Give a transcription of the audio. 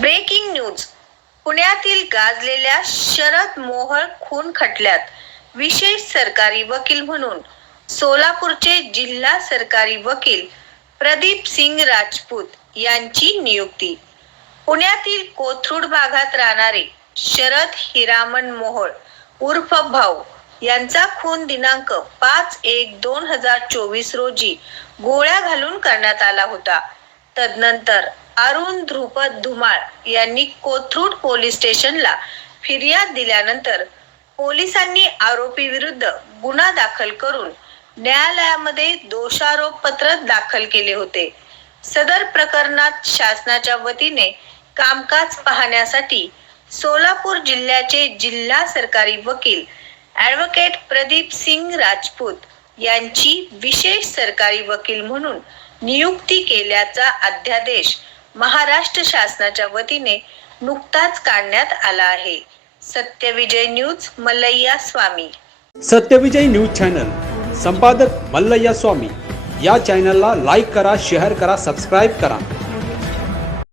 Breaking news. पुण्यातील गाजलेल्या शरद मोहळ खून खटल्यात. विशेष सरकारी वकील म्हणून सोलापूरचे जिल्हा सरकारी वकील प्रदीप सिंग राजपूत यांची नियुक्ती. पुण्यातील कोथरूड भागात राहणारे शरद हिरामन मोहोळ उर्फ भाऊ यांचा खून दिनांक पाच एक दोन हजार चोवीस रोजी गोळ्या घालून करण्यात आला होता. तदनंतर अरुण ध्रुपद धुमाळ यांनी कोथरूड पोलीस स्टेशनला फिर्याद दिल्यानंतर पोलिसांनी आरोपी विरुद्ध गुन्हा दाखल करून न्यायालयामध्ये दोषारोप पत्र दाखल केले होते. सदर प्रकरणात शासनाच्या वतीने कामकाज पाहण्यासाठी सोलापूर जिल्ह्याचे जिल्हा सरकारी वकील ॲडव्होकेट प्रदीप सिंग राजपूत यांची विशेष सरकारी वकील म्हणून नियुक्ती केल्याचा अध्यादेश महाराष्ट्र शासनाच्या वतीने नुकताच काढण्यात आला आहे. Satyavijay news Mallayya Swami. Satyavijay news channel. संपादक मल्लय्या स्वामी. या चॅनलला लाईक करा शेअर करा सबस्क्राईब करा.